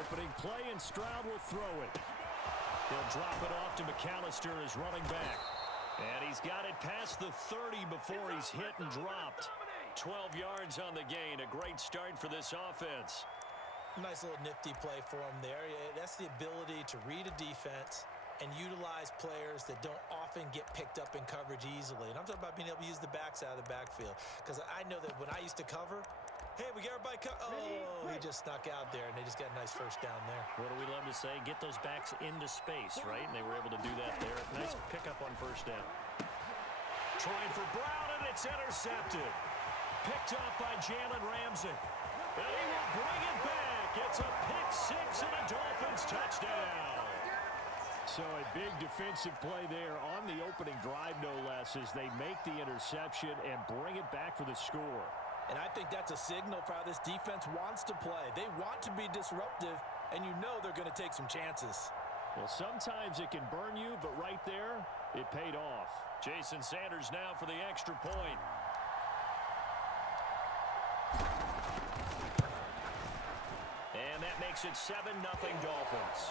Opening play, and Stroud will throw it. He'll drop it off to McAllister as running back. And he's got it past the 30 before he's hit and dropped. 12 yards on the gain. A great start for this offense. Nice little nifty play for him there. That's the ability to read a defense and utilize players that don't often get picked up in coverage easily. And I'm talking about being able to use the backs out of the backfield. Because I know that when I used to cover, hey, we got everybody he just snuck out there, and they just got a nice first down there. What do we love to say? Get those backs into space, right? And they were able to do that there. Nice pickup on first down. Trying for Brown, and it's intercepted. Picked up by Jalen Ramsey. And he will bring it back. It's a pick-6 and a Dolphins touchdown. So a big defensive play there on the opening drive, no less, as they make the interception and bring it back for the score. And I think that's a signal for how this defense wants to play. They want to be disruptive, and you know they're going to take some chances. Well, sometimes it can burn you, but right there, it paid off. Jason Sanders now for the extra point. And that makes it 7-0 Dolphins.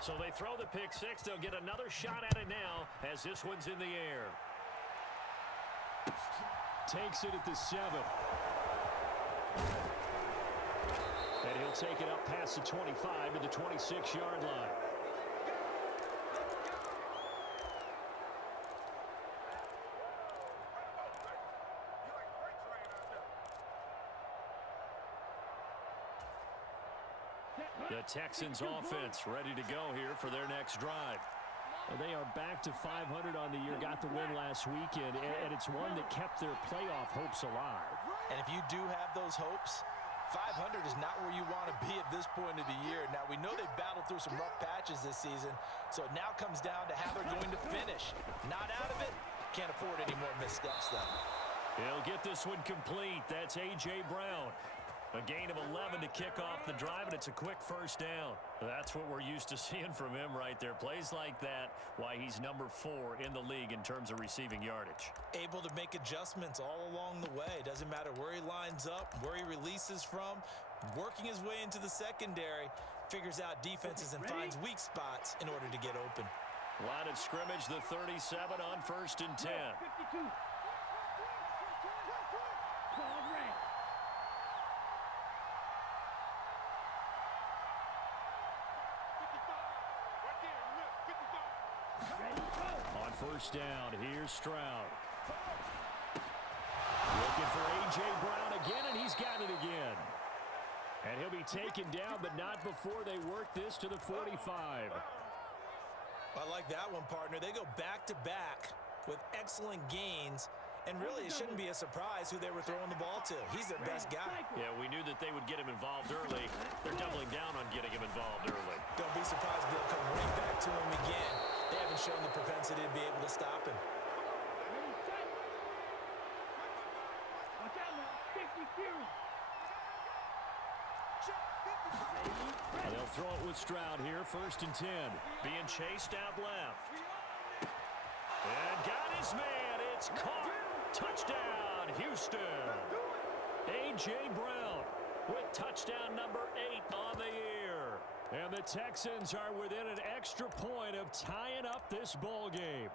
So they throw the pick-6. They'll get another shot at it now as this one's in the air. Takes it at the 7. And he'll take it up past the 25 to the 26-yard line. The Texans offense ready to go here for their next drive. And they are back to 500 on the year, got the win last weekend, and it's one that kept their playoff hopes alive. And if you do have those hopes, 500 is not where you want to be at this point of the year. Now, we know they battled through some rough patches this season, so it now comes down to how they're going to finish. Not out of it. Can't afford any more missteps, though. He'll get this one complete. That's A.J. Brown. A gain of 11 to kick off the drive, and it's a quick first down. That's what we're used to seeing from him right there. Plays like that, why he's number 4 in the league in terms of receiving yardage. Able to make adjustments all along the way. Doesn't matter where he lines up, where he releases from. Working his way into the secondary, figures out defenses and finds weak spots in order to get open. Line of scrimmage, the 37 on 1st and 10. 52. First down, here's Stroud. Looking for A.J. Brown again, and he's got it again. And he'll be taken down, but not before they work this to the 45. I like that one, partner. They go back-to-back with excellent gains, and really it shouldn't be a surprise who they were throwing the ball to. He's their best guy. Yeah, we knew that they would get him involved early. They're doubling down on getting him involved early. Don't be surprised they'll come right back to him again. They haven't shown the propensity to be able to stop him. They'll throw it with Stroud here, 1st and 10. Being chased out left. And got his man. It's caught. Touchdown, Houston. A.J. Brown with touchdown number 8 on the year. And the Texans are within an extra point of tying up this ball game.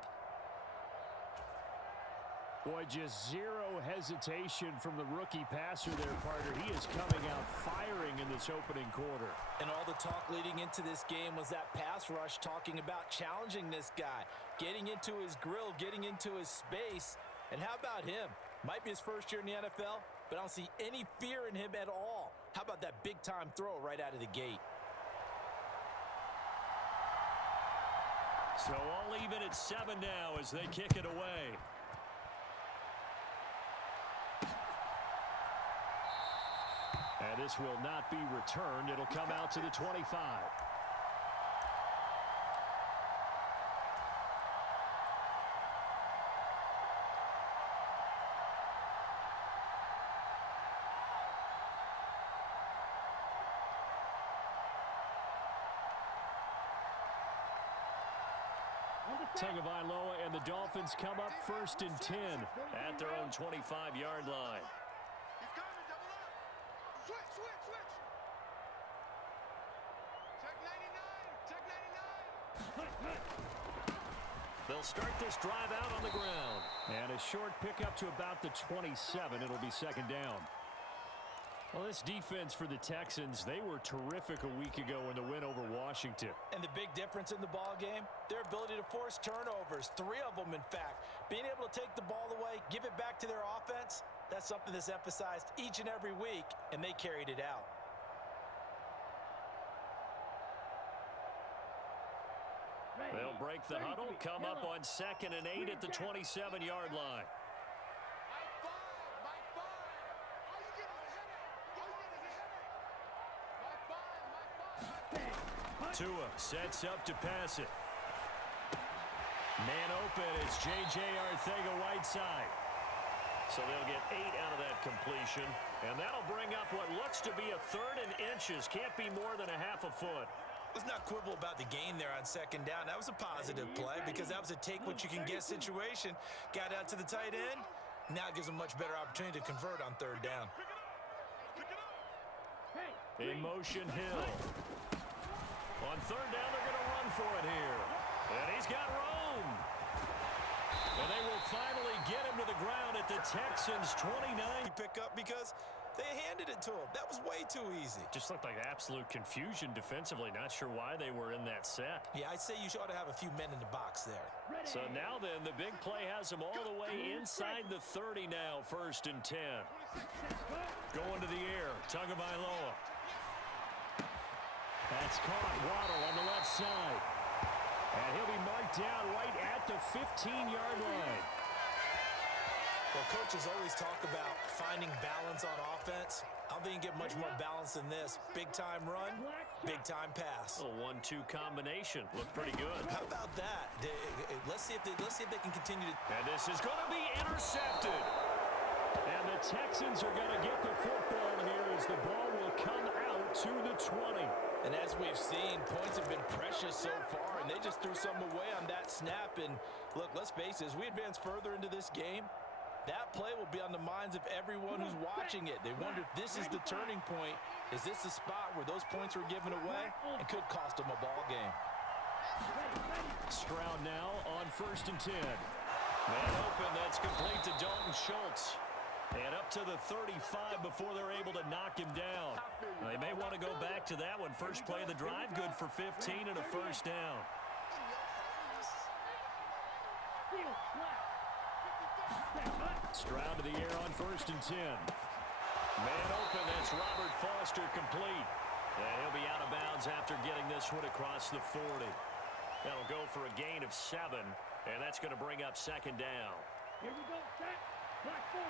Boy, just zero hesitation from the rookie passer there, partner. He is coming out firing in this opening quarter. And all the talk leading into this game was that pass rush, talking about challenging this guy, getting into his grill, getting into his space. And how about him? Might be his first year in the NFL, but I don't see any fear in him at all. How about that big-time throw right out of the gate? So all even at 7 now as they kick it away. And this will not be returned. It'll come out to the 25. Tagovailoa and the Dolphins come up 1st and 10 at their own 25-yard line. He's coming, double up. Switch. Check 99. They'll start this drive out on the ground. And a short pickup to about the 27. It'll be 2nd down. Well, this defense for the Texans, they were terrific a week ago in the win over Washington. And the big difference in the ball game, their ability to force turnovers, 3 of them, in fact. Being able to take the ball away, give it back to their offense, that's something that's emphasized each and every week, and they carried it out. They'll break the huddle, come up on 2nd and 8 at the 27-yard line. Tua sets up to pass it. Man open, it's J.J. Arcega-Whiteside. So they'll get 8 out of that completion, and that'll bring up what looks to be a 3rd and inches. Can't be more than a half a foot. Let's not quibble about the gain there on 2nd down. That was a positive play because that was a take-what-you-can-get situation. Got out to the tight end. Now it gives them much better opportunity to convert on 3rd down. In motion, Hill. On 3rd down, they're going to run for it here. And he's got room. And they will finally get him to the ground at the Texans' 29. Pick up because they handed it to him. That was way too easy. Just looked like absolute confusion defensively. Not sure why they were in that set. Yeah, I'd say you ought to have a few men in the box there. So now then, the big play has them all the way inside the 30 now, 1st and 10. Going to the air, Tagovailoa. That's caught. Waddle on the left side. And he'll be marked down right at the 15-yard line. Well, coaches always talk about finding balance on offense. I don't think you get much more balance than this. Big-time run, big-time pass. A 1-2 combination. Looked pretty good. How about that? Let's see if they can continue to... And this is going to be intercepted. And the Texans are going to get the football here as the ball will come out to the 20. And as we've seen, points have been precious so far, and they just threw some away on that snap. And look, let's face it, as we advance further into this game, that play will be on the minds of everyone who's watching it. They wonder if this is the turning point. Is this the spot where those points were given away and could cost them a ball game? Stroud now on 1st and 10. Man open, that's complete to Dalton Schultz. And up to the 35 before they're able to knock him down. They may want to go back to that one. First play of the drive, good for 15 and a 1st down. Stroud to the air on 1st and 10. Man open, that's Robert Foster complete. And he'll be out of bounds after getting this one across the 40. That'll go for a gain of 7, and that's going to bring up 2nd down. Here we go, set, black 40.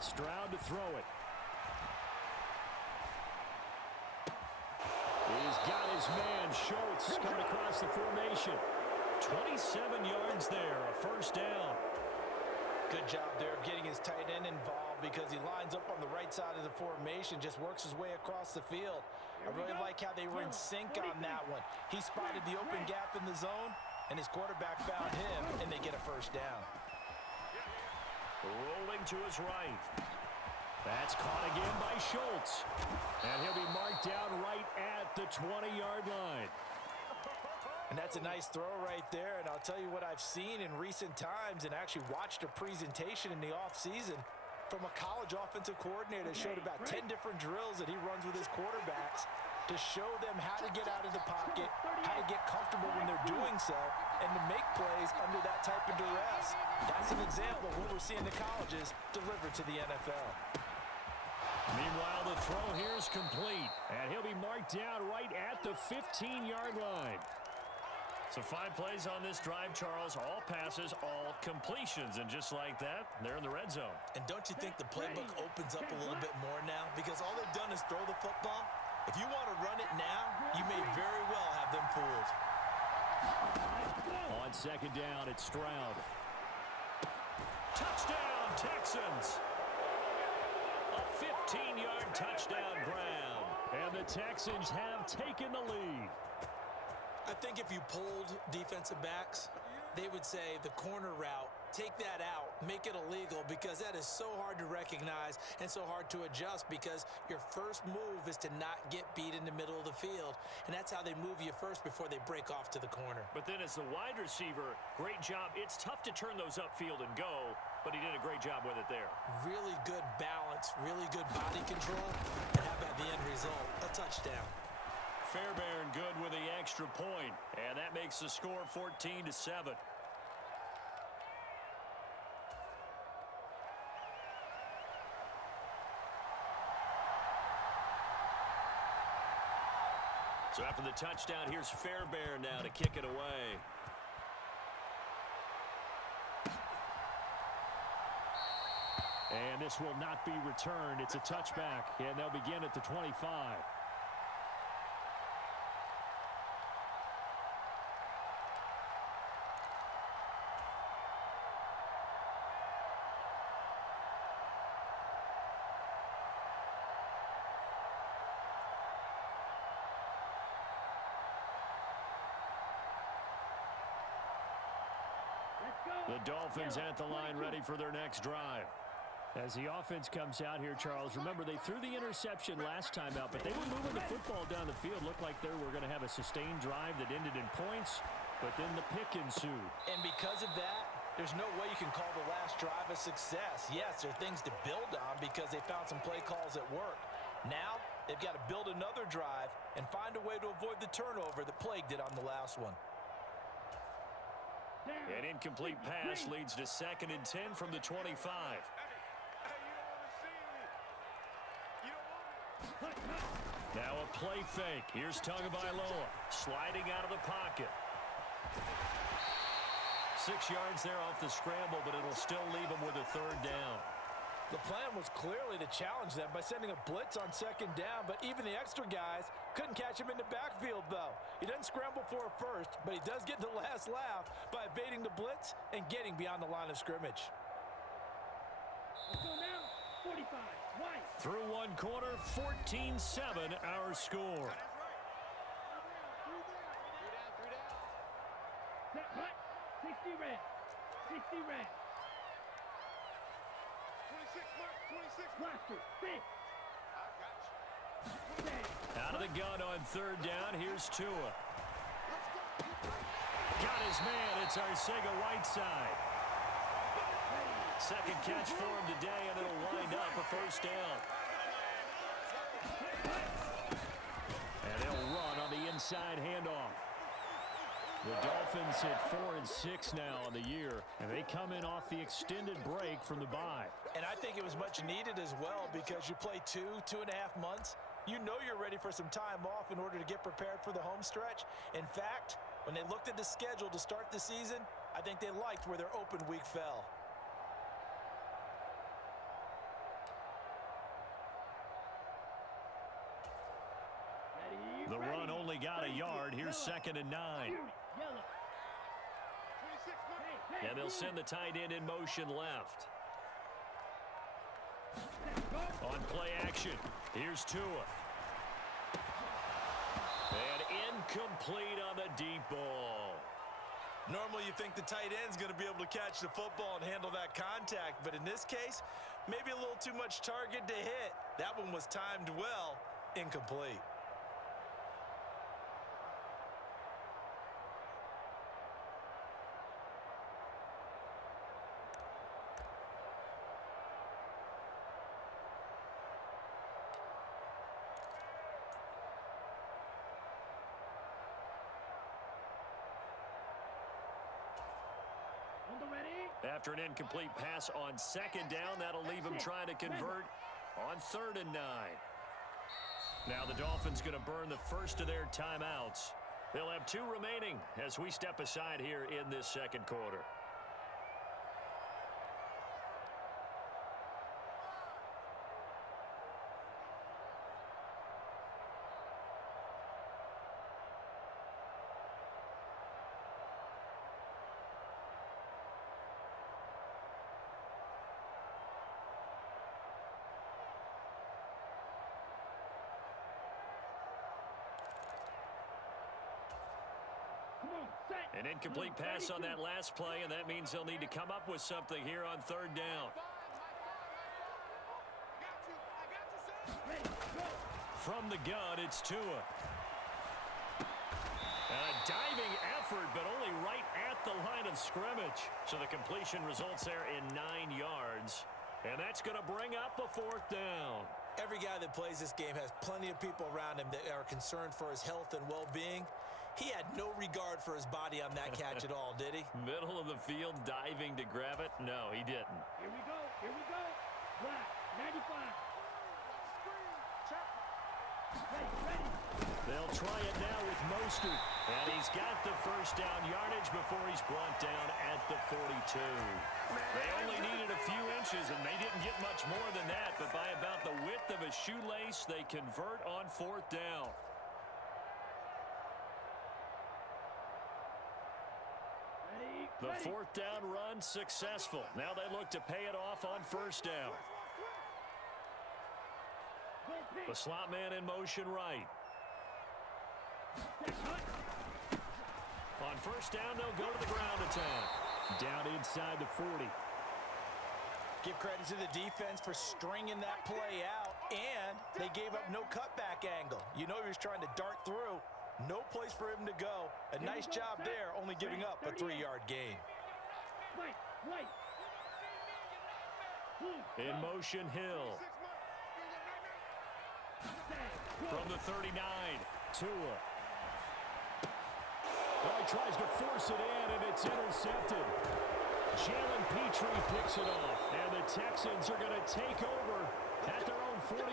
Stroud to throw it. He's got his man, Schultz, coming across the formation. 27 yards there, a 1st down. Good job there of getting his tight end involved because he lines up on the right side of the formation, just works his way across the field. I really like how they were in sync on that one. He spotted the open gap in the zone, and his quarterback found him, and they get a 1st down. Rolling to his right. That's caught again by Schultz. And he'll be marked down right at the 20-yard line. And that's a nice throw right there. And I'll tell you what I've seen in recent times and actually watched a presentation in the offseason from a college offensive coordinator that showed about 10 different drills that he runs with his quarterbacks to show them how to get out of the pocket, how to get comfortable when they're doing so, and to make plays under that type of duress. That's an example of what we're seeing the colleges deliver to the NFL. Meanwhile, the throw here is complete, and he'll be marked down right at the 15-yard line. So 5 plays on this drive, Charles. All passes, all completions. And just like that, they're in the red zone. And don't you think the playbook opens up a little bit more now? Because all they've done is throw the football. If you want to run it now, you may very well have them fooled. On 2nd down, it's Stroud. Touchdown, Texans! A 15 the Texans have taken the lead. I think if you polled defensive backs, they would say the corner route, take that out, make it illegal, because that is so hard to recognize and so hard to adjust, because your first move is to not get beat in the middle of the field, and that's how they move you first before they break off to the corner. But then as the wide receiver, great job. It's tough to turn those upfield and go, but he did a great job with it there. Really good balance, really good body control, and how about the end result? A touchdown. Fairbairn good with the extra point, and that makes the score 14-7. So after the touchdown, here's Fairbairn now to kick it away. And this will not be returned. It's a touchback, and they'll begin at the 25. The Dolphins at the line ready for their next drive. As the offense comes out here, Charles, remember they threw the interception last time out, but they were moving the football down the field. Looked like they were going to have a sustained drive that ended in points, but then the pick ensued. And because of that, there's no way you can call the last drive a success. Yes, there are things to build on because they found some play calls that work. Now, they've got to build another drive and find a way to avoid the turnover that plagued it on the last one. An incomplete pass leads to 2nd and 10 from the 25. Now a play fake. Here's Tagovailoa sliding out of the pocket. 6 yards there off the scramble, but it'll still leave him with a 3rd down. The plan was clearly to challenge them by sending a blitz on 2nd down, but even the extra guys couldn't catch him in the backfield, though. He doesn't scramble for a first, but he does get the last laugh by evading the blitz and getting beyond the line of scrimmage. Let's go now. 45. White. Through one quarter, 14-7 our score. Set hut. 60 red. 60 red. 26, Mark, 26. Blaster. 6. Out of the gun on 3rd down. Here's Tua. Got his man. It's Arcega-Whiteside. 2nd catch for him today, and it'll wind up a 1st down. And they'll run on the inside handoff. The Dolphins hit 4-6 now on the year, and they come in off the extended break from the bye. And I think it was much needed as well, because you play 2.5 months. You know you're ready for some time off in order to get prepared for the home stretch. In fact, when they looked at the schedule to start the season, I think they liked where their open week fell. The run only got a yard. Here's 2nd and 9. Yellow. 26, Mark. And they'll send the tight end in motion left. On play action, here's Tua. And incomplete on the deep ball. Normally you think the tight end's going to be able to catch the football and handle that contact, but in this case, maybe a little too much target to hit. That one was timed well, incomplete. After an incomplete pass on 2nd down, that'll leave him trying to convert on 3rd and 9. Now the Dolphins going to burn the first of their timeouts. They'll have 2 remaining as we step aside here in this 2nd quarter. An incomplete pass on that last play, and that means they'll need to come up with something here on third down. From the gun, it's Tua. A diving effort, but only right at the line of scrimmage. So the completion results there in 9 yards. And that's going to bring up a fourth down. Every guy that plays this game has plenty of people around him that are concerned for his health and well-being. He had no regard for his body on that catch at all, did he? Middle of the field, diving to grab it? No, he didn't. Here we go. Here we go. Black, 95. Ready. They'll try it now with Mostert. And he's got the first down yardage before he's brought down at the 42. They only needed a few inches, and they didn't get much more than that. But by about the width of a shoelace, they convert on fourth down. The fourth down run successful. Now they look to pay it off on first down. The slot man in motion right. On first down, they'll go to the ground attack. Down inside the 40. Give credit to the defense for stringing that play out, and they gave up no cutback angle. You know he was trying to dart through. No place for him to go. A nice job there, only giving up a 3-yard gain. In motion, Hill. From the 39, Tua. Well, he tries to force it in, and it's intercepted. Jalen Petrie picks it off, and the Texans are going to take over at their own 41.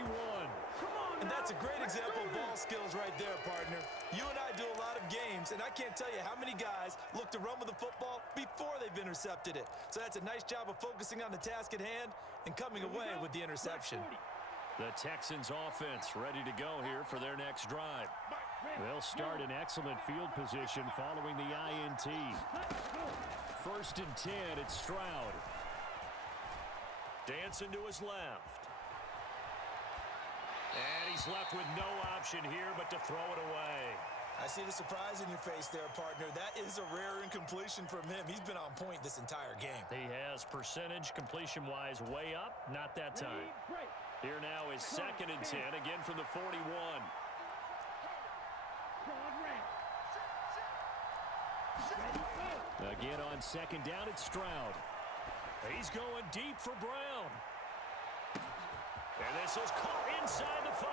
And that's a great example of ball skills right there, partner. You and I do a lot of games, and I can't tell you how many guys look to run with the football before they've intercepted it. So that's a nice job of focusing on the task at hand and coming away with the interception. The Texans offense ready to go here for their next drive. They'll start in excellent field position following the INT. First and 10, it's Stroud. Dancing to his left. And he's left with no option here but to throw it away. I see the surprise in your face there, partner. That is a rare incompletion from him. He's been on point this entire game. He has percentage completion-wise way up. Not that time. Here now is second and 10, again from the 41. Again on second down, it's Stroud. He's going deep for Brown. And this is caught inside the 5.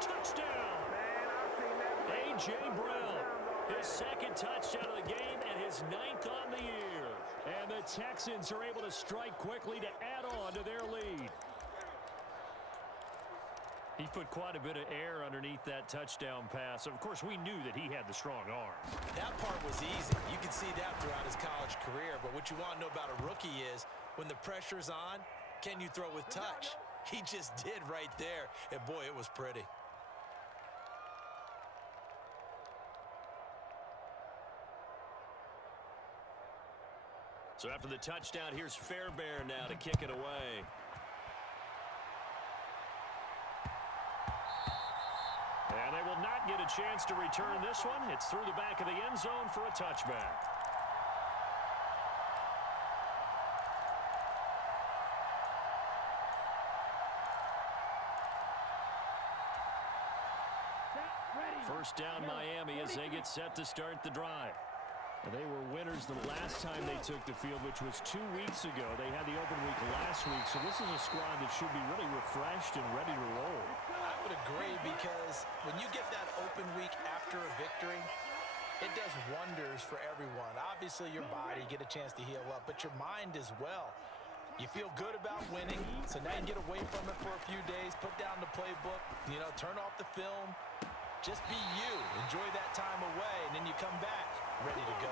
Touchdown. A.J. Brown. His second touchdown of the game and his 9th on the year. And the Texans are able to strike quickly to add on to their lead. He put quite a bit of air underneath that touchdown pass. Of course, we knew that he had the strong arm. That part was easy. You can see that throughout his college career. But what you want to know about a rookie is when the pressure's on, can you throw with touch? He just did right there. And, boy, it was pretty. So after the touchdown, here's Fairbairn now to kick it away. And they will not get a chance to return this one. It's through the back of the end zone for a touchback. First down Miami as they get set to start the drive. They were winners the last time they took the field, which was 2 weeks ago. They had the open week last week, so this is a squad that should be really refreshed and ready to roll. I would agree, because when you get that open week after a victory, it does wonders for everyone. Obviously, your body, get a chance to heal up, but your mind as well. You feel good about winning, so now you get away from it for a few days, put down the playbook, turn off the film. Just be you. Enjoy that time away, and then you come back ready to go.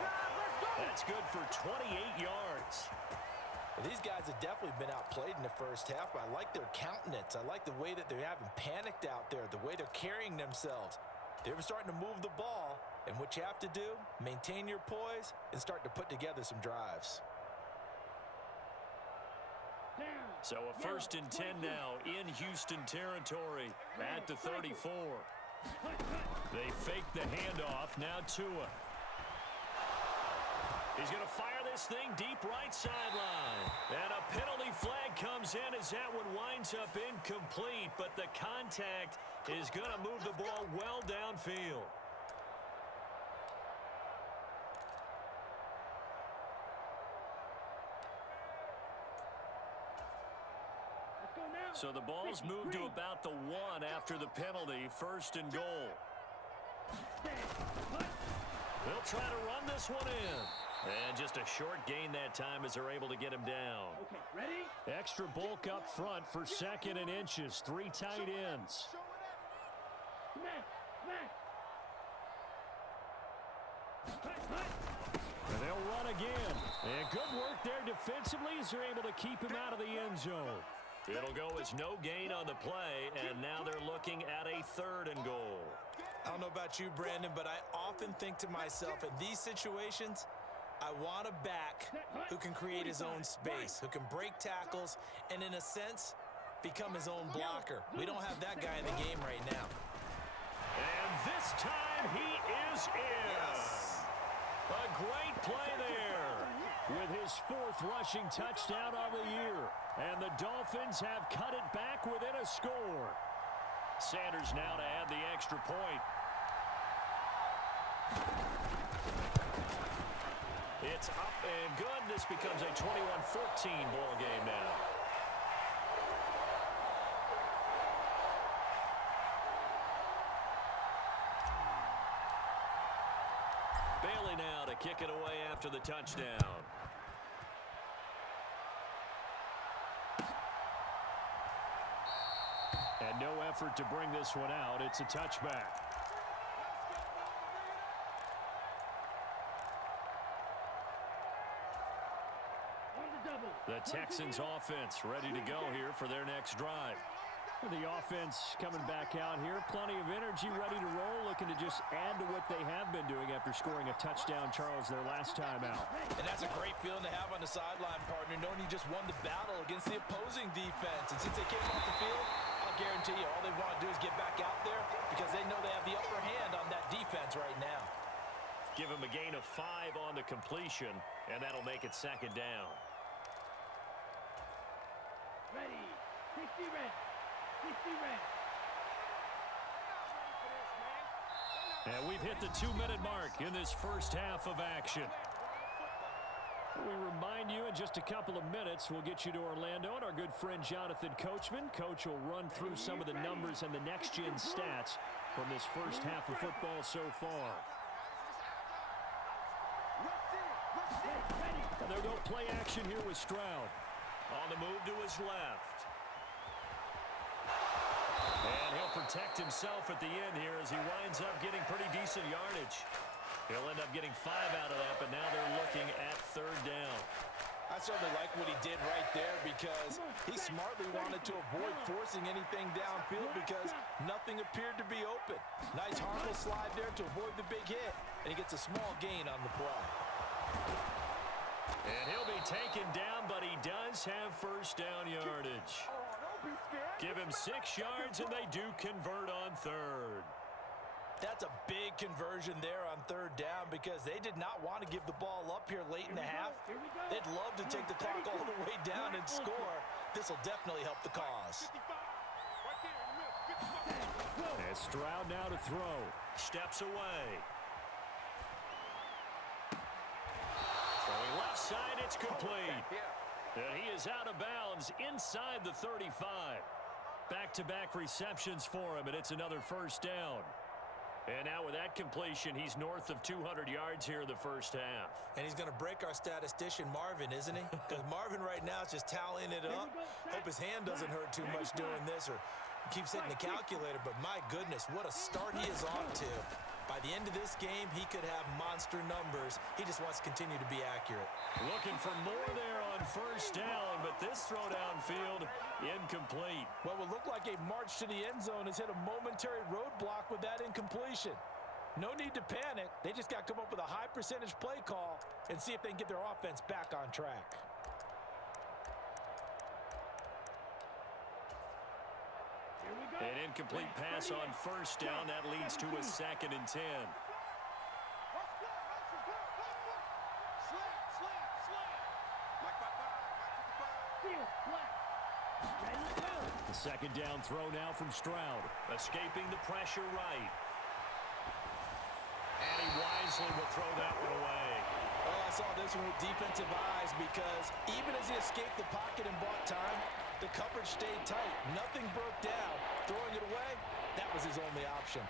That's good for 28 yards. Well, these guys have definitely been outplayed in the first half, but I like their countenance. I like the way that they haven't panicked out there, the way they're carrying themselves. They're starting to move the ball, and what you have to do, maintain your poise and start to put together some drives. So a first and 10 now in Houston territory at the 34. They fake the handoff. Now Tua. He's going to fire this thing deep right sideline. And a penalty flag comes in as that one winds up incomplete, but the contact is going to move the ball well downfield. So the ball's moved to about the 1 after the penalty, 1st and goal. They'll try to run this one in. And just a short gain that time as they're able to get him down. Okay, ready? Extra bulk up front for 2nd and inches. 3 tight ends. And they'll run again. And good work there defensively as they're able to keep him out of the end zone. It'll go as no gain on the play, and now they're looking at a 3rd and goal. I don't know about you, Brandon, but I often think to myself, in these situations, I want a back who can create his own space, who can break tackles, and in a sense, become his own blocker. We don't have that guy in the game right now. And this time he is in. Yes. A great play there with his 4th rushing touchdown on the year. And the Dolphins have cut it back within a score. Sanders now to add the extra point. It's up and good. This becomes a 21-14 ball game now. Bailey now to kick it away after the touchdown. And no effort to bring this one out. It's a touchback. The Texans offense ready to go here for their next drive. The offense coming back out here. Plenty of energy, ready to roll, looking to just add to what they have been doing after scoring a touchdown, Charles, their last time out. And that's a great feeling to have on the sideline, partner, knowing you just won the battle against the opposing defense. And since they came off the field, I'll guarantee you all they want to do is get back out there because they know they have the upper hand on that defense right now. Give him a gain of 5 on the completion, and that'll make it 2nd down. Ready. 60 red. 60 red. And we've hit the 2-minute mark in this first half of action. We remind you in just a couple of minutes, we'll get you to Orlando and our good friend Jonathan Coachman. Coach will run through some of the numbers and the next-gen stats from this first half of football so far. And they'll go play action here with Stroud. On the move to his left. And he'll protect himself at the end here as he winds up getting pretty decent yardage. He'll end up getting 5 out of that, but now they're looking at 3rd down. I certainly like what he did right there because he smartly wanted to avoid forcing anything downfield because nothing appeared to be open. Nice harmless slide there to avoid the big hit, and he gets a small gain on the play. And he'll be taken down, but he does have 1st down yardage. Give him 6 yards, and they do convert on 3rd. That's a big conversion there on 3rd down because they did not want to give the ball up here late in the half. They'd love to take the clock all the way down and score. This will definitely help the cause. And Stroud now to throw. Steps away. Throwing left side, it's complete. And he is out of bounds inside the 35. Back-to-back receptions for him, and it's another 1st down. And now with that completion, he's north of 200 yards here in the first half. And he's going to break our statistician, Marvin, isn't he? Because Marvin right now is just tallying it up. Hope his hand doesn't hurt too much doing this or keeps hitting the calculator. But my goodness, what a start he is on to. By the end of this game, he could have monster numbers. He just wants to continue to be accurate. Looking for more there on 1st down, but this throw downfield incomplete. What would look like a march to the end zone has hit a momentary roadblock with that incompletion. No need to panic. They just got to come up with a high percentage play call and see if they can get their offense back on track. An incomplete pass on 1st down. That leads to a 2nd and 10. The second down throw now from Stroud. Escaping the pressure right. And he wisely will throw that one away. Oh, I saw this one with defensive eyes because even as he escaped the pocket and bought time, the coverage stayed tight. Nothing broke down. Throwing it away, that was his only option.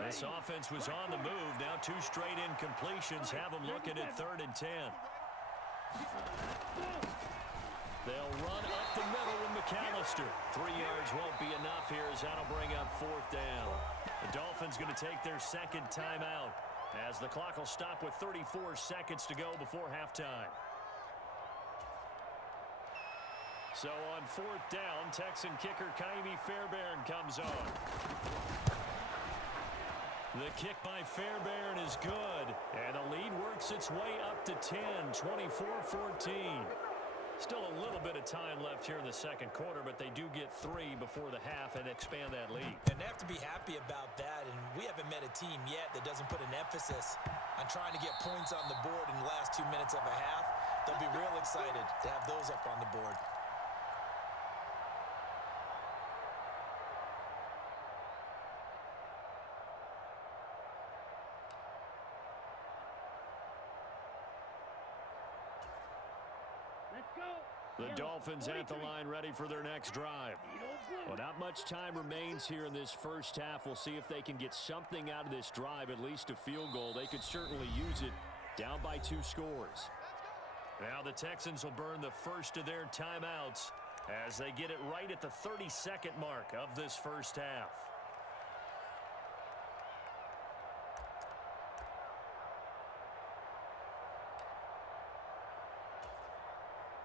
This offense was on the move. Now 2 straight incompletions have them looking at 3rd and 10. They'll run up the middle with McAllister. 3 yards won't be enough here as that'll bring up 4th down. The Dolphins going to take their second timeout as the clock will stop with 34 seconds to go before halftime. So on 4th down, Texan kicker Kaimi Fairbairn comes on. The kick by Fairbairn is good, and the lead works its way up to 10, 24-14. Still a little bit of time left here in the second quarter, but they do get 3 before the half and expand that lead. And they have to be happy about that, and we haven't met a team yet that doesn't put an emphasis on trying to get points on the board in the last 2 minutes of a half. They'll be real excited to have those up on the board. The Dolphins at the line ready for their next drive. Well, not much time remains here in this first half. We'll see if they can get something out of this drive, at least a field goal. They could certainly use it down by 2 scores. Now the Texans will burn the first of their timeouts as they get it right at the 32nd mark of this first half.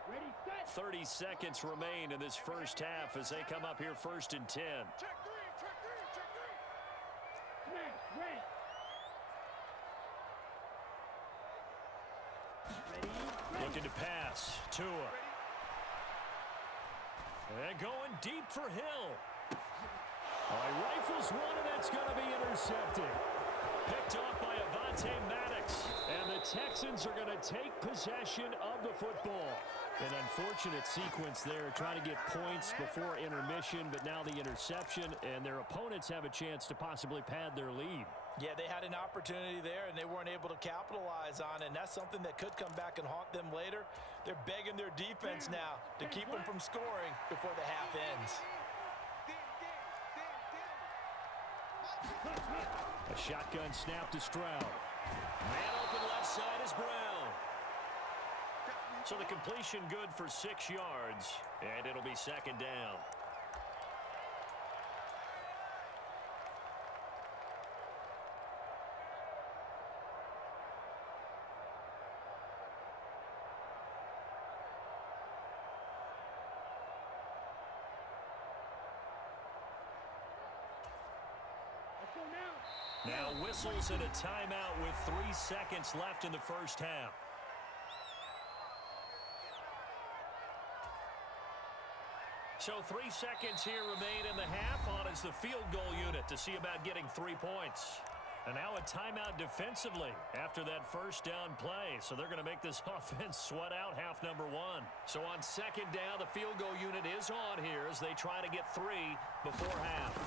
Ready, set. 30 seconds remain in this first half as they come up here 1st and 10. Check 3, check 3, check 3. Smash, red. Ready, Looking to pass. Tua. And going deep for Hill. He rifles one, and that's going to be intercepted. Picked off by Avonte Maddox. And the Texans are going to take possession of the football. An unfortunate sequence there, trying to get points before intermission, but now the interception, and their opponents have a chance to possibly pad their lead. Yeah, they had an opportunity there, and they weren't able to capitalize on it, and that's something that could come back and haunt them later. They're begging their defense now to keep them from scoring before the half ends. A shotgun snap to Stroud. Man open left side is Brown. So the completion good for 6 yards, and it'll be second down. let's go now. Now whistles and a timeout with 3 seconds left in the first half. So 3 seconds here remain in the half. On is the field goal unit to see about getting 3 points. And now a timeout defensively after that first down play. So they're going to make this offense sweat out half number 1. So on second down, the field goal unit is on here as they try to get 3 before half.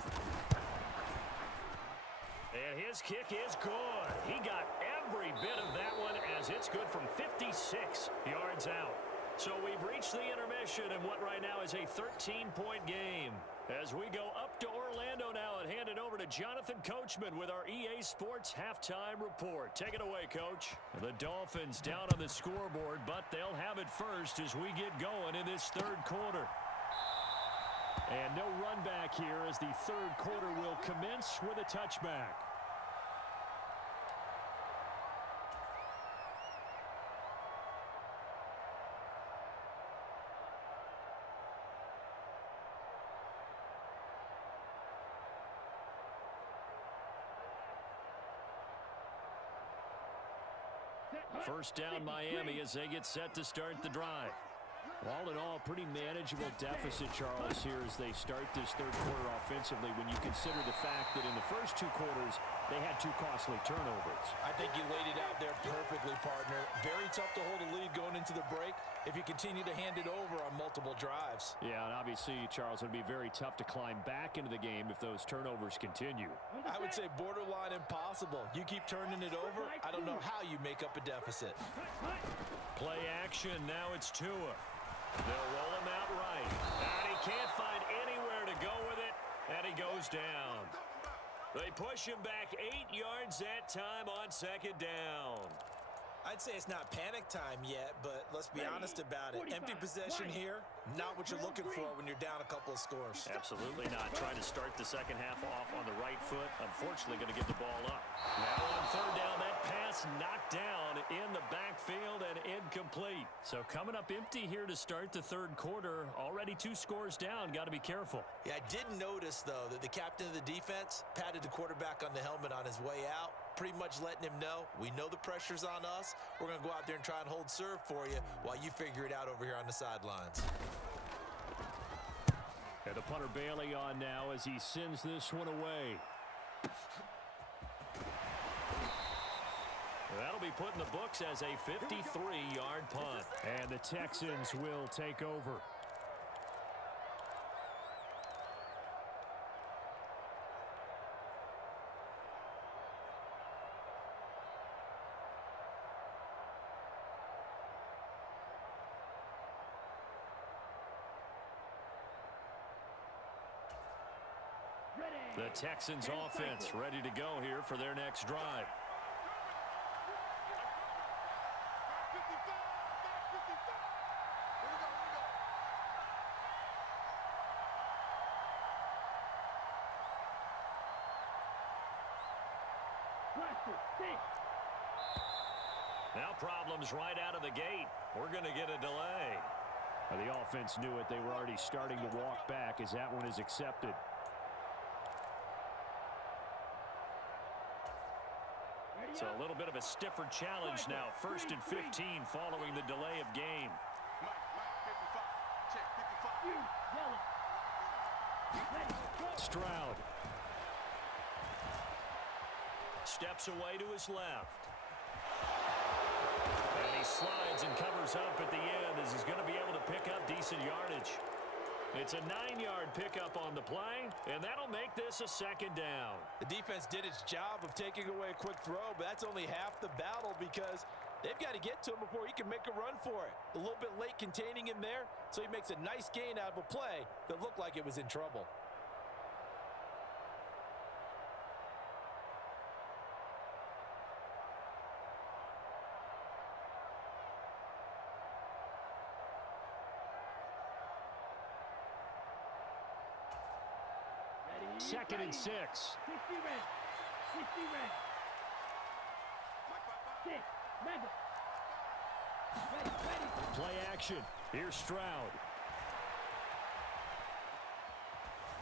And his kick is good. He got every bit of that one as it's good from 56 yards out. So we've reached the intermission in what right now is a 13-point game. As we go up to Orlando now and hand it over to Jonathan Coachman with our EA Sports Halftime Report. Take it away, Coach. The Dolphins down on the scoreboard, but they'll have it first as we get going in this third quarter. And no run back here as the third quarter will commence with a touchback. First down Miami as they get set to start the drive. All in all, pretty manageable deficit, Charles, here as they start this third quarter offensively when you consider the fact that in the first two quarters, they had two costly turnovers. I think you laid it out there perfectly, partner. Very tough to hold a lead going into the break if you continue to hand it over on multiple drives. Yeah, and obviously, Charles, it would be very tough to climb back into the game if those turnovers continue. I would say borderline impossible. You keep turning it over, I don't know how you make up a deficit. Play action, now it's Tua. They'll roll him out right. And he can't find anywhere to go with it, and he goes down. They push him back 8 yards that time on second down. I'd say it's not panic time yet, but let's be honest about it. Empty possession here, not what you're looking for when you're down a couple of scores. Absolutely not. Trying to start the second half off on the right foot. Unfortunately, going to give the ball up. Now on third down, that pass knocked down in the backfield and incomplete. So coming up empty here to start the third quarter. Already 2 scores down. Got to be careful. Yeah, I did notice, though, that the captain of the defense patted the quarterback on the helmet on his way out, pretty much letting him know, we know the pressure's on us. We're going to go out there and try and hold serve for you while you figure it out over here on the sidelines. And the punter Bailey on now as he sends this one away. That'll be put in the books as a 53-yard punt. And the Texans will take over. The Texans offense ready to go here for their next drive. Now problems right out of the gate. We're going to get a delay. The offense knew it. They were already starting to walk back as that one is accepted. So a little bit of a stiffer challenge now. 1st and 15 following the delay of game. Stroud. Steps away to his left. And he slides and covers up at the end as he's going to be able to pick up decent yardage. It's a 9-yard pickup on the play, and that'll make this a second down. The defense did its job of taking away a quick throw, but that's only half the battle because they've got to get to him before he can make a run for it. A little bit late containing him there, so he makes a nice gain out of a play that looked like it was in trouble. Second and 6. 60 red. 60 red. 6. Mega. Ready. Play action. Here's Stroud.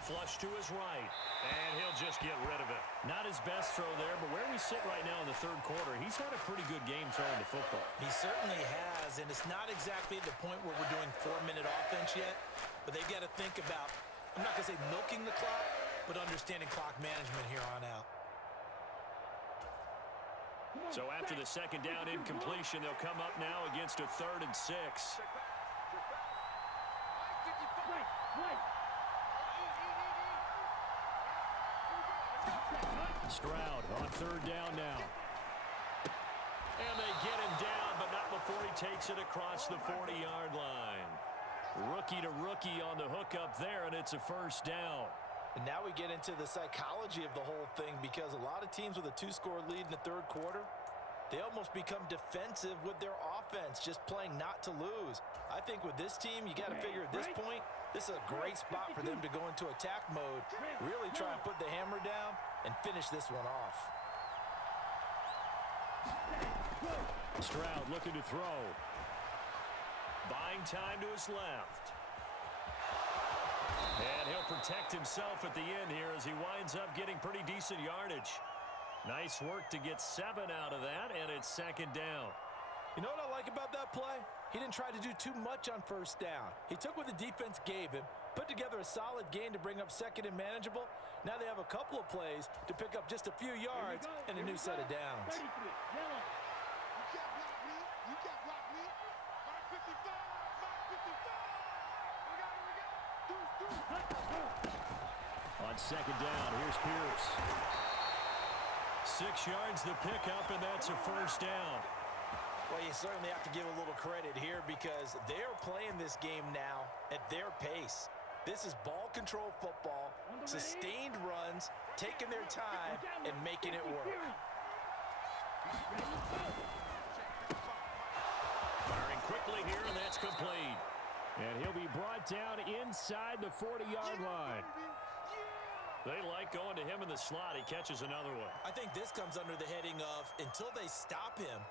Flush to his right. And he'll just get rid of it. Not his best throw there, but where we sit right now in the third quarter, he's had a pretty good game throwing the football. He certainly has, and it's not exactly the point where we're doing 4-minute offense yet, but they've got to think about, I'm not going to say milking the clock, but understanding clock management here on out. So after the second down incompletion, they'll come up now against a 3rd and 6. Stroud on 3rd down now. And they get him down, but not before he takes it across the 40-yard line. Rookie to rookie on the hook up there, and it's a 1st down. And now we get into the psychology of the whole thing because a lot of teams with a 2-score lead in the third quarter, they almost become defensive with their offense, just playing not to lose. I think with this team, you got to figure at this point, this is a great spot for them to go into attack mode, really try and put the hammer down and finish this one off. Stroud looking to throw. Buying time to his left. And he'll protect himself at the end here as he winds up getting pretty decent yardage. Nice work to get 7 out of that, and it's 2nd down. You know what I like about that play? He didn't try to do too much on first down. He took what the defense gave him, put together a solid gain to bring up second and manageable. Now they have a couple of plays to pick up just a few yards and a new set of downs. 33, yellow. You can't block me. You can't block me. Mark 55. Mark 55. We got it. On second down, here's Pierce. 6 yards the pickup, and that's a first down. Well, you certainly have to give a little credit here because they're playing this game now at their pace. This is ball control football, sustained runs, taking their time, and making it work. Firing quickly here, and that's complete. And he'll be brought down inside the 40-yard line. They like going to him in the slot. He catches another one. I think this comes under the heading of until they stop him,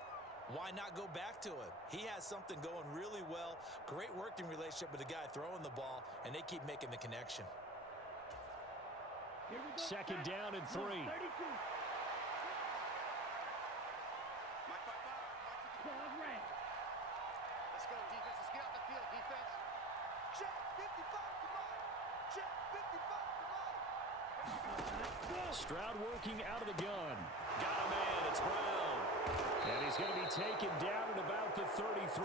why not go back to him? He has something going really well. Great working relationship with the guy throwing the ball, and they keep making the connection. Second down and 3. 32. Mike 55. Ball red. Let's go, defense. Let's get out the field, defense. Check 55. Come on. Check 55. Come on. Stroud working out of the gun. Got a man. It's Brown. And he's going to be taken down at about the 33.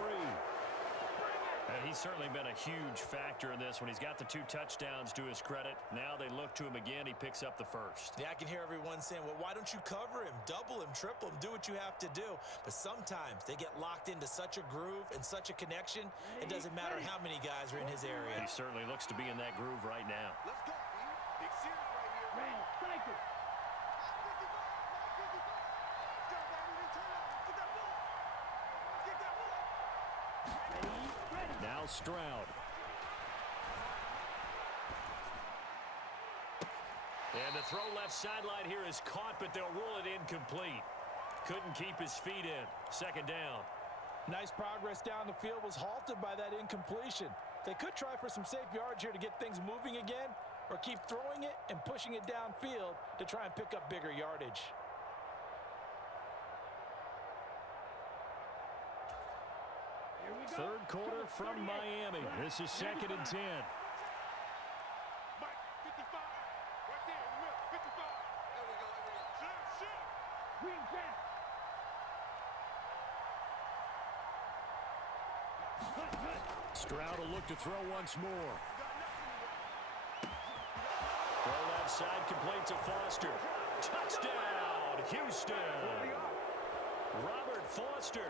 And he's certainly been a huge factor in this when he's got the 2 touchdowns to his credit. Now they look to him again. He picks up the first. Yeah, I can hear everyone saying, well, why don't you cover him, double him, triple him, do what you have to do. But sometimes they get locked into such a groove and such a connection, it doesn't matter how many guys are in his area. He certainly looks to be in that groove right now. Let's go, B. Big series right here. Red, cycle. Now Stroud. And the throw left sideline here is caught, but they'll rule it incomplete. Couldn't keep his feet in. Second down. Nice progress down the field was halted by that incompletion. They could try for some safe yards here to get things moving again, or keep throwing it and pushing it downfield to try and pick up bigger yardage. Third quarter from Miami. This is second and 10. Mike 55. Right there in the middle. 55. There we go. Shift. Green jack. Stroud will look to throw once more. Throw left side, complete to Foster. Touchdown, Houston. Robert Foster,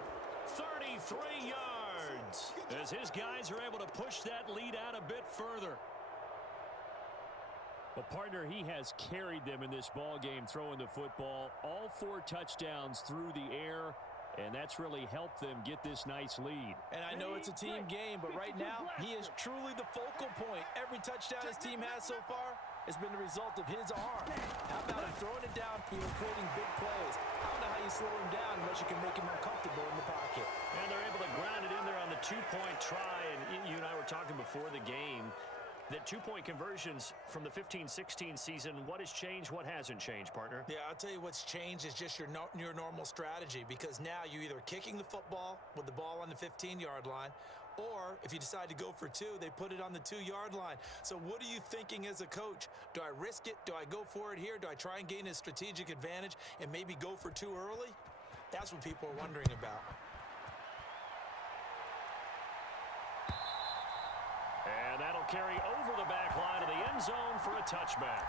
33 yards, as his guys are able to push that lead out a bit further. Well, partner, he has carried them in this ball game throwing the football. All 4 touchdowns through the air, and that's really helped them get this nice lead. And I know it's a team game, but right now, he is truly the focal point. Every touchdown his team has so far has been the result of his arm. How about him throwing it downfield, creating big plays? I don't know how you slow him down unless you can make him uncomfortable in the pocket. And they're able to ground it in there on the 2-point try. And you and I were talking before the game that 2-point conversions from the 15-16 season, what has changed, what hasn't changed, partner? Yeah, I'll tell you what's changed is just your normal strategy, because now you're either kicking the football with the ball on the 15-yard line, or if you decide to go for 2, they put it on the 2-yard line. So what are you thinking as a coach? Do I risk it? Do I go for it here? Do I try and gain a strategic advantage and maybe go for 2 early? That's what people are wondering about. And that'll carry over the back line of the end zone for a touchback.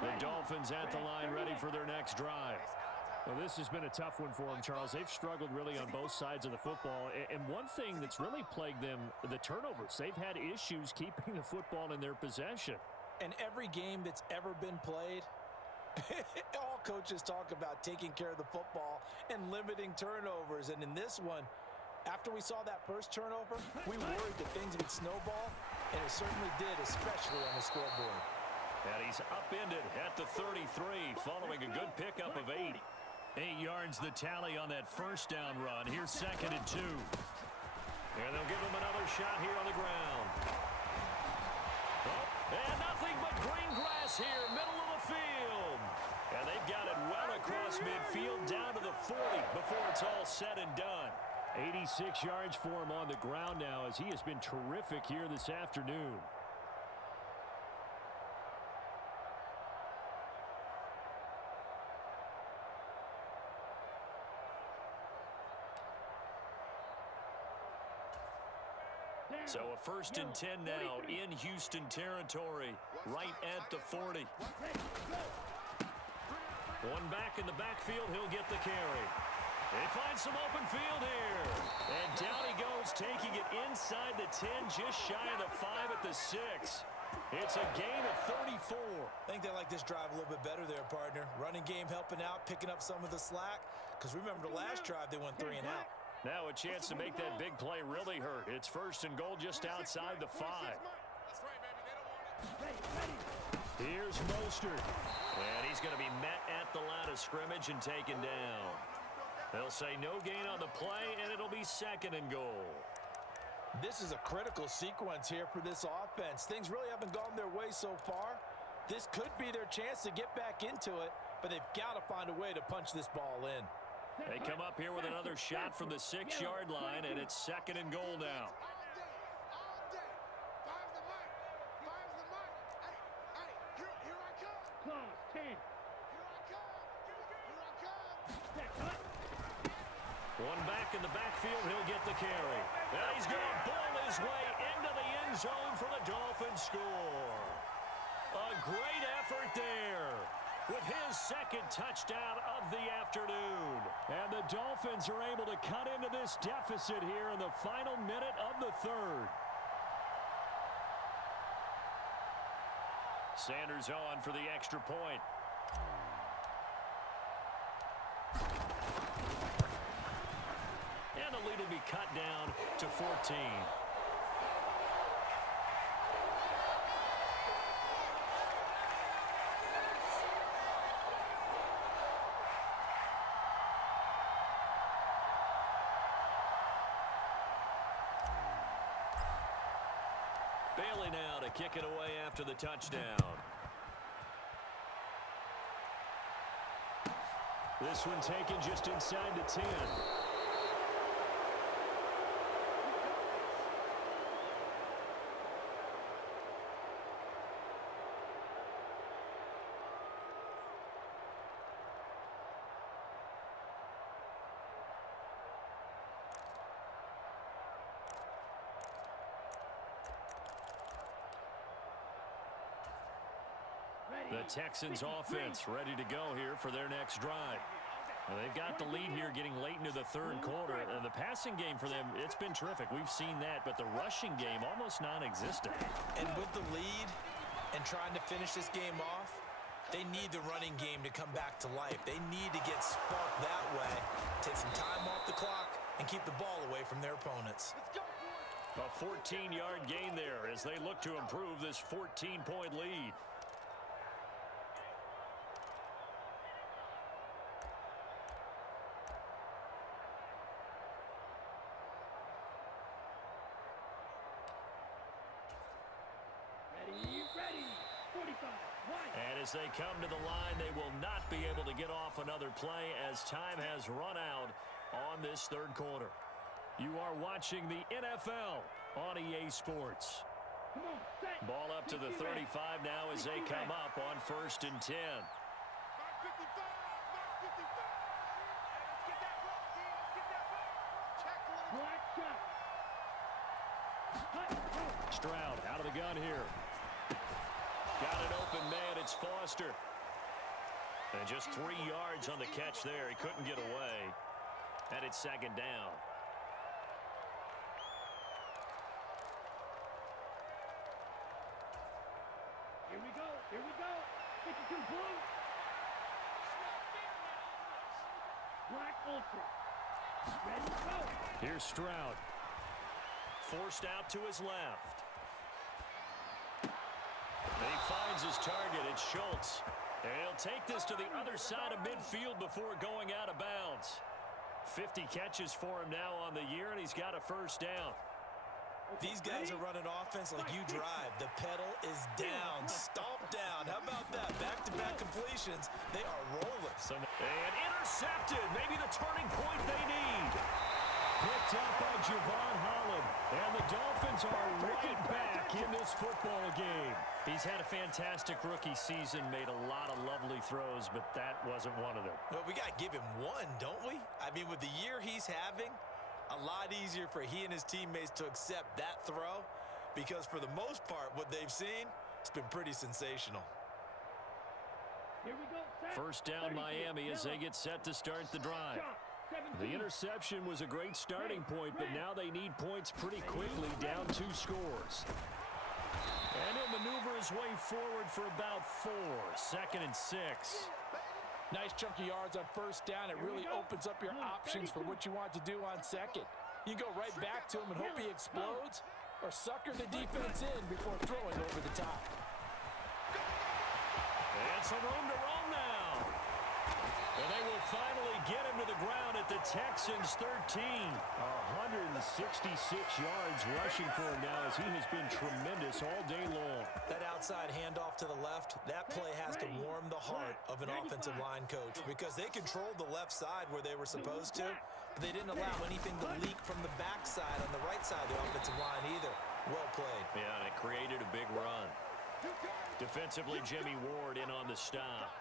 The Dolphins at the line, ready for their next drive. Well, this has been a tough one for them, Charles. They've struggled really on both sides of the football. And one thing that's really plagued them, the turnovers. They've had issues keeping the football in their possession. And every game that's ever been played, all coaches talk about taking care of the football and limiting turnovers. And in this one, after we saw that first turnover, we worried that things would snowball, and it certainly did, especially on the scoreboard. And he's upended at the 33 following a good pickup of 8. 8 yards the tally on that first down run. Here's 2nd and 2. And they'll give him another shot here on the ground. Oh, and nothing but green grass here, middle of the field. And they've got it well across midfield down to the 40 before it's all said and done. 86 yards for him on the ground now as he has been terrific here this afternoon. So a 1st and 10 now in Houston territory, right at the 40. One back in the backfield, he'll get the carry. They find some open field here. And down he goes, taking it inside the 10, just shy of the 5 at the 6. It's a gain of 34. I think they like this drive a little bit better there, partner. Running game helping out, picking up some of the slack. Because remember the last drive, they went 3 and out. Now a chance to make that big play really hurt. It's 1st and goal just outside the 5. Here's Mostert. And he's going to be met at the line of scrimmage and taken down. They'll say no gain on the play, and it'll be 2nd and goal. This is a critical sequence here for this offense. Things really haven't gone their way so far. This could be their chance to get back into it, but they've got to find a way to punch this ball in. They come up here with another shot from the 6-yard line, and it's 2nd and goal now. One back in the backfield, he'll get the carry. And he's going to bowl his way into the end zone for the Dolphins score. A great effort there with his 2nd touchdown of the afternoon. And the Dolphins are able to cut into this deficit here in the final minute of the 3rd. Sanders on for the extra point. And the lead will be cut down to 14. Bailey now to kick it away after the touchdown. This one taken just inside the 10. The Texans offense ready to go here for their next drive. Well, they've got the lead here getting late into the 3rd quarter. And the passing game for them, it's been terrific. We've seen that, but the rushing game almost non-existent. And with the lead and trying to finish this game off, they need the running game to come back to life. They need to get sparked that way, take some time off the clock, and keep the ball away from their opponents. A 14-yard gain there as they look to improve this 14-point lead. And as they come to the line, they will not be able to get off another play as time has run out on this 3rd quarter. You are watching the NFL on EA Sports. Ball up to the 35 now as they come up on 1st and 10. Stroud out of the gun here. Got an open man, it's Foster. And just 3 yards on the catch there. He couldn't get away. And it's 2nd down. Here we go. Here we go. 52 blue. Black Ultra. Ready to go. Here's Stroud. Forced out to his left. And he finds a his target. It's Schultz. And he'll take this to the other side of midfield before going out of bounds. 50 catches for him now on the year, and he's got a first down. These guys are running offense like you drive. The pedal is down, stomp down. How about that? Back-to-back completions. They are rolling. And intercepted. Maybe the turning point they need. Picked up by Javon Holland. And the Dolphins are right back in this football game. He's had a fantastic rookie season, made a lot of lovely throws, but that wasn't one of them. Well, we got to give him one, don't we? I mean, with the year he's having, a lot easier for he and his teammates to accept that throw because for the most part, what they've seen, it's been pretty sensational. Here we go. First down Miami as they get set to start the drive. The interception was a great starting point, but now they need points pretty quickly, down 2 scores. And he'll maneuver his way forward for about 4. 2nd and 6. Nice chunk of yards on first down. It really opens up your options for what you want to do on second. You go right back to him and hope he explodes, or sucker the defense in before throwing over the top. And some room to roam now. And they will finally get him to the ground at the Texans' 13. 166 yards rushing for him now as he has been tremendous all day long. That outside handoff to the left, that play has to warm the heart of an offensive line coach because they controlled the left side where they were supposed to, but they didn't allow anything to leak from the backside on the right side of the offensive line either. Well played. Yeah, and it created a big run. Defensively, Jimmy Ward in on the stop.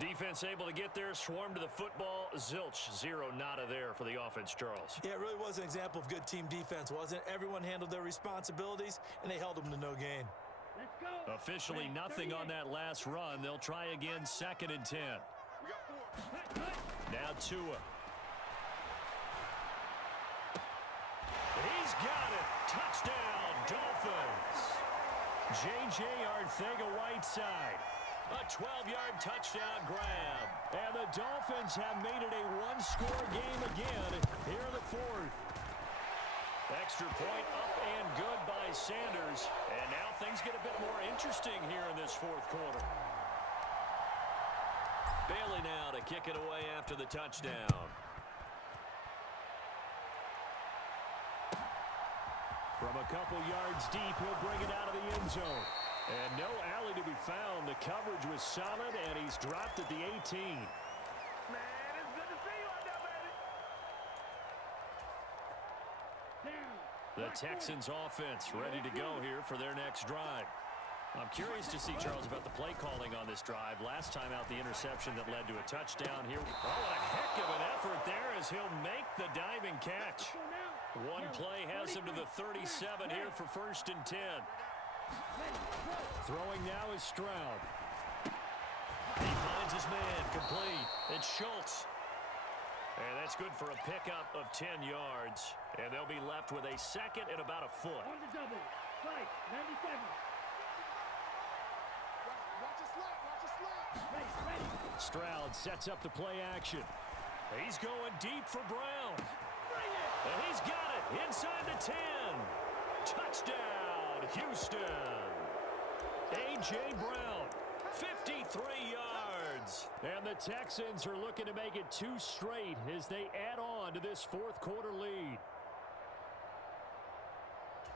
Defense able to get there, swarm to the football. Zilch, 0 nada there for the offense, Charles. Yeah, it really was an example of good team defense, wasn't it? Everyone handled their responsibilities, and they held them to no gain. Let's go. Officially nothing on that last run. They'll try again, 2nd and 10. We got 4. Now Tua. He's got it. Touchdown, Dolphins. J.J. Arcega-Whiteside. A 12-yard touchdown grab. And the Dolphins have made it a one-score game again here in the 4th. Extra point up and good by Sanders. And now things get a bit more interesting here in this 4th quarter. Bailey now to kick it away after the touchdown. From a couple yards deep, he'll bring it out of the end zone. And no alley to be found. The coverage was solid, and he's dropped at the 18. Man, it's good to see you out there, baby. The Texans offense ready to go here for their next drive. I'm curious to see, Charles, about the play calling on this drive. Last time out, the interception that led to a touchdown here. Oh, what a heck of an effort there as he'll make the diving catch. One play has him to the 37 here for 1st and 10. Throwing now is Stroud. He finds his man, complete. It's Schultz. And that's good for a pickup of 10 yards. And they'll be left with a 2nd and about a foot. On the double. Right, 97. Watch your slot. Watch your slot. Ready. Stroud sets up the play action. He's going deep for Brown. And he's got it inside the 10. Touchdown, Houston. A.J. Brown, 53 yards. And the Texans are looking to make it 2 straight as they add on to this 4th quarter lead.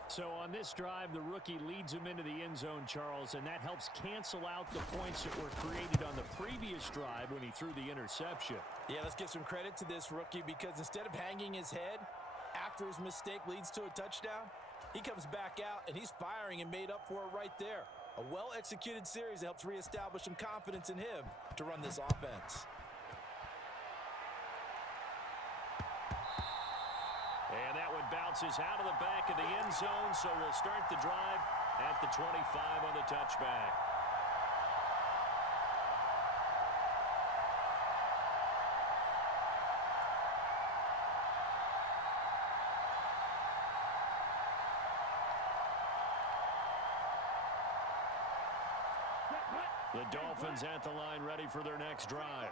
So on this drive, the rookie leads him into the end zone, Charles, and that helps cancel out the points that were created on the previous drive when he threw the interception. Yeah, let's give some credit to this rookie because instead of hanging his head after his mistake leads to a touchdown, he comes back out and he's firing and made up for it right there. A well-executed series that helps reestablish some confidence in him to run this offense. And that one bounces out of the back of the end zone, so we'll start the drive at the 25 on the touchback. The Dolphins at the line ready for their next drive.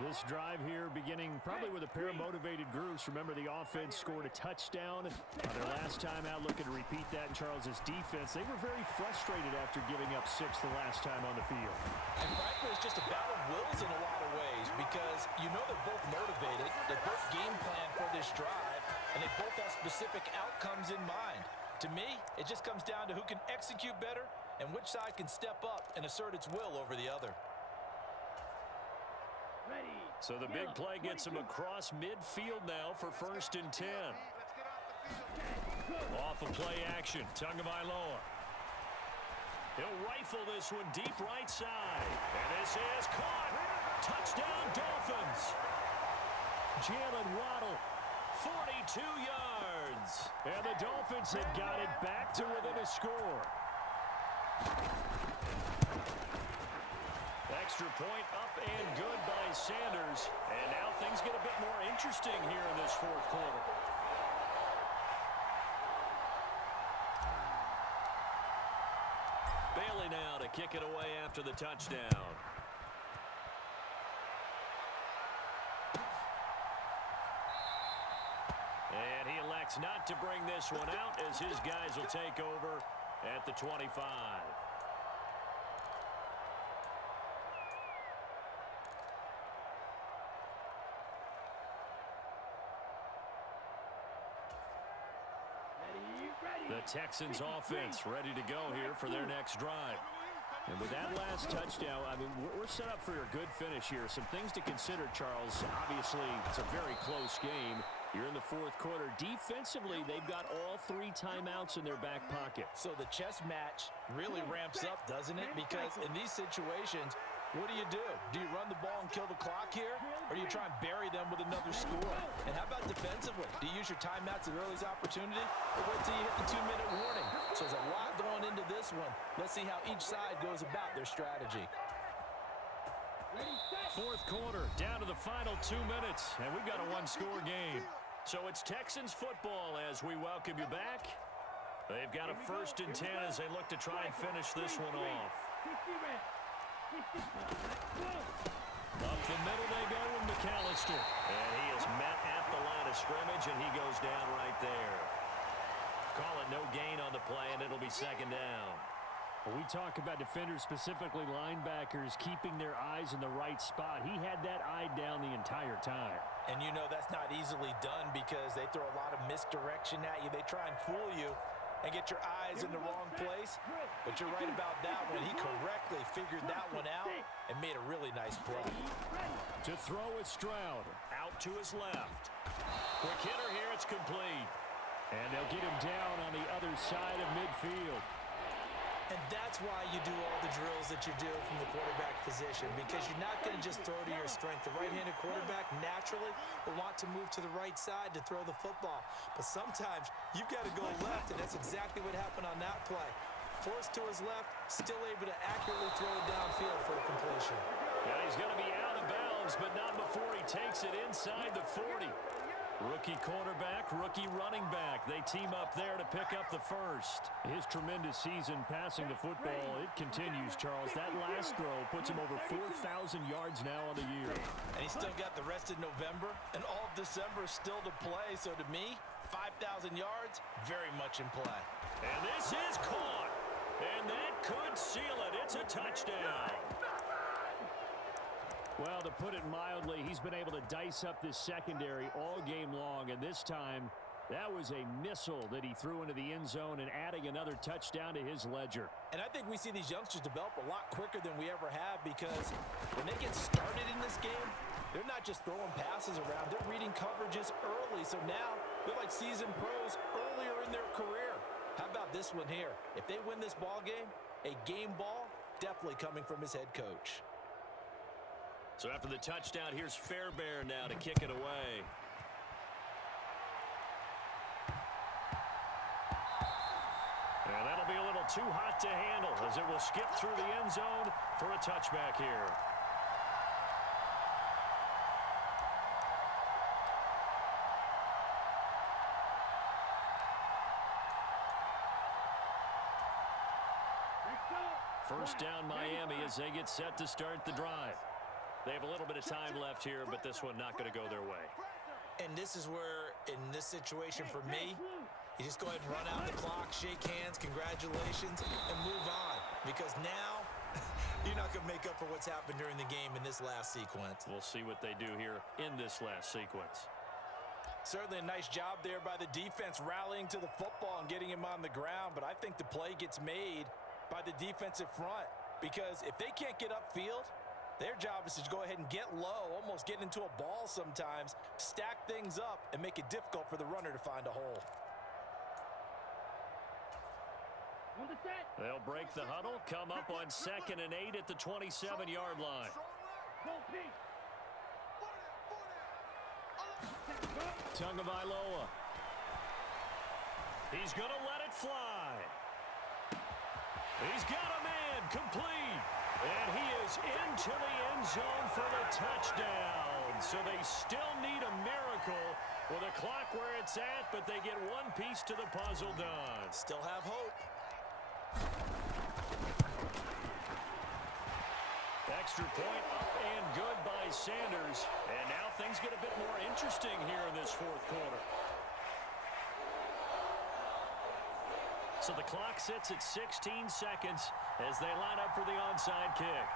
This drive here beginning probably with a pair of motivated groups. Remember, the offense scored a touchdown their last time out, looking to repeat that in Charles's defense. They were very frustrated after giving up 6 the last time on the field. And frankly, it's just a battle of wills in a lot of ways because you know they're both motivated. They both game plan for this drive, and they both have specific outcomes in mind. To me, it just comes down to who can execute better and which side can step up and assert its will over the other. So the big play gets him across midfield now for 1st and 10. Off of play action, Tagovailoa. He'll rifle this one deep right side. And this is caught. Touchdown, Dolphins. Jalen Waddle, 42 yards. And the Dolphins have got it back to within a score. Extra point up and good by Sanders. And now things get a bit more interesting here in this 4th quarter. Bailey now to kick it away after the touchdown. And he elects not to bring this one out as his guys will take over at the 25. The Texans offense ready to go here for their next drive. And with that last touchdown, I mean, we're set up for a good finish here. Some things to consider, Charles. Obviously, it's a very close game. You're in the 4th quarter. Defensively, they've got all 3 timeouts in their back pocket. So the chess match really ramps up, doesn't it? Because in these situations, what do? Do you run the ball and kill the clock here? Or do you try and bury them with another score? And how about defensively? Do you use your timeouts at earliest opportunity? Or wait till you hit the 2-minute warning? So there's a lot going into this one. Let's see how each side goes about their strategy. 4th quarter, down to the final 2 minutes. And we've got a 1-score game. So it's Texans football as we welcome you back. They've got a 1st and 10 as they look to try and finish this one off. Up the middle they go with McAllister. And he is met at the line of scrimmage, and he goes down right there. Call it no gain on the play, and it'll be 2nd down. When we talk about defenders, specifically linebackers, keeping their eyes in the right spot. He had that eye down the entire time. And you know that's not easily done because they throw a lot of misdirection at you. They try and fool you and get your eyes in the wrong place. But you're right about that one. He correctly figured that one out and made a really nice play. To throw is Stroud. Out to his left. Quick hitter here. It's complete. And they'll get him down on the other side of midfield. And that's why you do all the drills that you do from the quarterback position, because you're not going to just throw to your strength. The right-handed quarterback naturally will want to move to the right side to throw the football. But sometimes you've got to go left, and that's exactly what happened on that play. Forced to his left, still able to accurately throw it downfield for a completion. Yeah, he's going to be out of bounds, but not before he takes it inside the 40. Rookie quarterback, rookie running back. They team up there to pick up the 1st. His tremendous season passing the football, it continues, Charles. That last throw puts him over 4,000 yards now on the year. And he's still got the rest of November and all of December still to play. So to me, 5,000 yards, very much in play. And this is caught. And that could seal it. It's a touchdown. Well, to put it mildly, he's been able to dice up this secondary all game long, and this time that was a missile that he threw into the end zone and adding another touchdown to his ledger. And I think we see these youngsters develop a lot quicker than we ever have, because when they get started in this game, they're not just throwing passes around, they're reading coverages early. So now they're like seasoned pros earlier in their career. How about this one here? If they win this ball game, a game ball definitely coming from his head coach. So after the touchdown, here's Fairbairn now to kick it away. And that'll be a little too hot to handle as it will skip through the end zone for a touchback here. First down Miami as they get set to start the drive. They have a little bit of time left here, but this one not going to go their way. And this is where, in this situation for me, you just go ahead and run out the clock, shake hands, congratulations, and move on. Because now, you're not going to make up for what's happened during the game in this last sequence. We'll see what they do here in this last sequence. Certainly a nice job there by the defense rallying to the football and getting him on the ground, but I think the play gets made by the defensive front because if they can't get upfield, their job is to go ahead and get low, almost get into a ball sometimes, stack things up, and make it difficult for the runner to find a hole. They'll break the huddle, come up on 2nd and 8 at the 27-yard line. Tagovailoa. He's going to let it fly. He's got a man complete. And he is into the end zone for the touchdown. So they still need a miracle with a clock where it's at, but they get one piece to the puzzle done. Still have hope. Extra point up and good by Sanders. And now things get a bit more interesting here in this fourth quarter. So the clock sits at 16 seconds as they line up for the onside kick.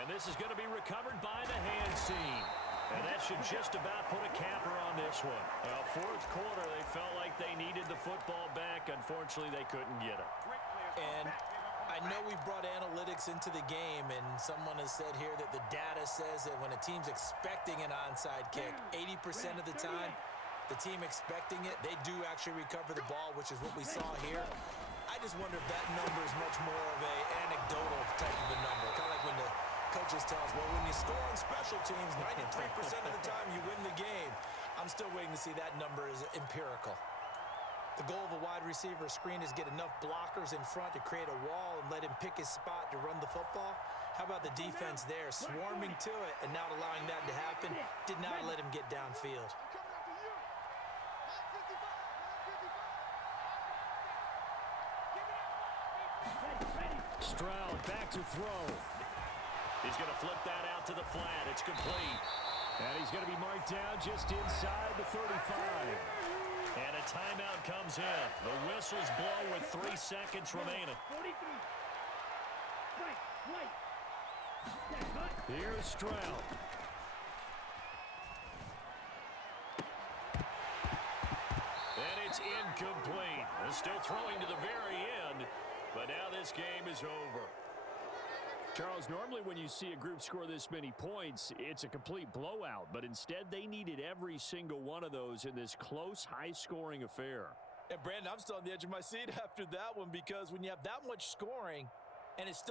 And this is going to be recovered by the hands team. And that should just about put a capper on this one. Now, fourth quarter, they felt like they needed the football back. Unfortunately, they couldn't get it. And I know we brought analytics into the game, and someone has said here that the data says that when a team's expecting an onside kick, 80% of the time, the team expecting it, they do actually recover the ball, which is what we saw here. I just wonder if that number is much more of an anecdotal type of a number, kind of like when the coaches tell us, well, when you score on special teams, 93% of the time you win the game. I'm still waiting to see that number is empirical. The goal of a wide receiver screen is get enough blockers in front to create a wall and let him pick his spot to run the football. How about the defense there, swarming to it and not allowing that to happen? Did not let him get downfield. Stroud back to throw. He's going to flip that out to the flat. It's complete. And he's going to be marked down just inside the 35. And a timeout comes in. The whistles blow with 3 seconds remaining. 43. Right. Here's Stroud. And it's incomplete. They're still throwing to the very end. But now this game is over. Charles, normally when you see a group score this many points, it's a complete blowout. But instead, they needed every single one of those in this close, high-scoring affair. And, Brandon, I'm still on the edge of my seat after that one because when you have that much scoring and it's still